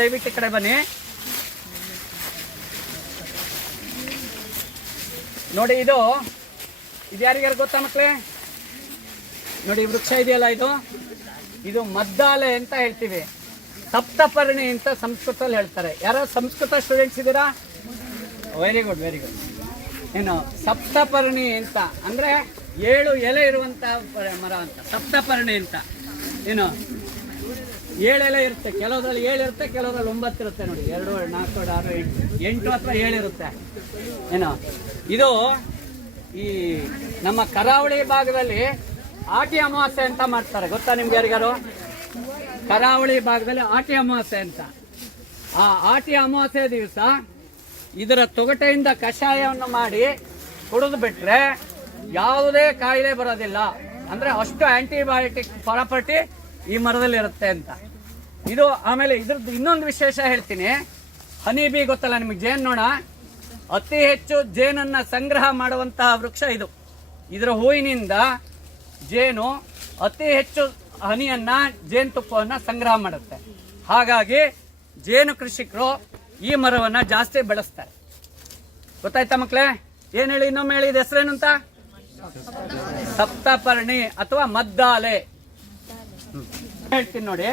ದಯವಿಟ್ಟು ಈ ಕಡೆ ಬನ್ನಿ. ನೋಡಿ, ಇದು ಯಾರಿಗಾರು ಗೊತ್ತಾ ಮಕ್ಕಳೇ? ನೋಡಿ, ವೃಕ್ಷ ಇದೆಯಲ್ಲ, ಇದು ಮದ್ದಾಲೆ ಅಂತ ಹೇಳ್ತೀವಿ. ಸಪ್ತಪರ್ಣಿ ಅಂತ ಸಂಸ್ಕೃತದಲ್ಲಿ ಹೇಳ್ತಾರೆ. ಯಾರೋ ಸಂಸ್ಕೃತ ಸ್ಟೂಡೆಂಟ್ಸ್ ಇದ್ದೀರಾ? Very good, very good. ಏನು ಸಪ್ತಪರ್ಣಿ ಅಂತ ಅಂದ್ರೆ 7 ಎಲೆ ಇರುವಂತ ಮರ ಅಂತ ಸಪ್ತಪರ್ಣಿ ಅಂತ. ಏನು 7 ಎಲೆ ಇರುತ್ತೆ, ಕೆಲವರಲ್ಲಿ 7 ಇರುತ್ತೆ, ಕೆಲವರಲ್ಲಿ 9 ಇರುತ್ತೆ. ನೋಡಿ, 2, 4, 6, 8 ಅಥವಾ 7 ಇರುತ್ತೆ. ಏನು ಇದು ಈ ನಮ್ಮ ಕರಾವಳಿ ಭಾಗದಲ್ಲಿ ಆಟಿ ಅಮಾವಾಸ್ಯೆ ಅಂತ ಮಾಡ್ತಾರೆ. ಗೊತ್ತಾ ನಿಮ್ಗೆ ಯಾರಿಗಾರು? ಕರಾವಳಿ ಭಾಗದಲ್ಲಿ ಆಟಿ ಅಮಾವಾಸ್ಯೆ ಅಂತ. ಆ ಆಟಿ ಅಮಾವಾಸ್ಯೆ ದಿವಸ ಇದರ ತೊಗಟೆಯಿಂದ ಕಷಾಯವನ್ನು ಮಾಡಿ ಕುಡಿದು ಬಿಟ್ರೆ ಯಾವುದೇ ಕಾಯಿಲೆ ಬರೋದಿಲ್ಲ. ಅಂದ್ರೆ ಅಷ್ಟು ಆಂಟಿಬಯೋಟಿಕ್ ಪ್ರಾಪರ್ಟಿ ಈ ಮರದಲ್ಲಿ ಇರುತ್ತೆ ಅಂತ. ಇದು ಆಮೇಲೆ ಇದ್ರದ್ದು ಇನ್ನೊಂದು ವಿಶೇಷ ಹೇಳ್ತೀನಿ. ಹನಿ ಬಿ ಗೊತ್ತಲ್ಲ ನಿಮಗೆ? ಜೇನ್ನೋಣ ಅತಿ ಹೆಚ್ಚು ಜೇನನ್ನ ಸಂಗ್ರಹ ಮಾಡುವಂತಹ ವೃಕ್ಷ ಇದು. ಇದರ ಹೂವಿನಿಂದ ಜೇನು ಅತಿ ಹೆಚ್ಚು ಹನಿಯನ್ನ, ಜೇನುತುಪ್ಪವನ್ನ ಸಂಗ್ರಹ ಮಾಡುತ್ತೆ. ಹಾಗಾಗಿ ಜೇನು ಕೃಷಿಕರು ಈ ಮರವನ್ನ ಜಾಸ್ತಿ ಬೆಳೆಸ್ತಾರೆ. ಗೊತ್ತಾಯ್ತಾ ಮಕ್ಕಳೇ? ಏನ್ ಹೇಳಿ, ಇನ್ನೊಮ್ಮೆ ಹೇಳಿ, ಇದು ಹೆಸರೇನು ಅಂತ? ಸಪ್ತಪರ್ಣಿ ಅಥವಾ ಮದ್ದಾಲೆ ಹೇಳ್ತೀನಿ ನೋಡಿ.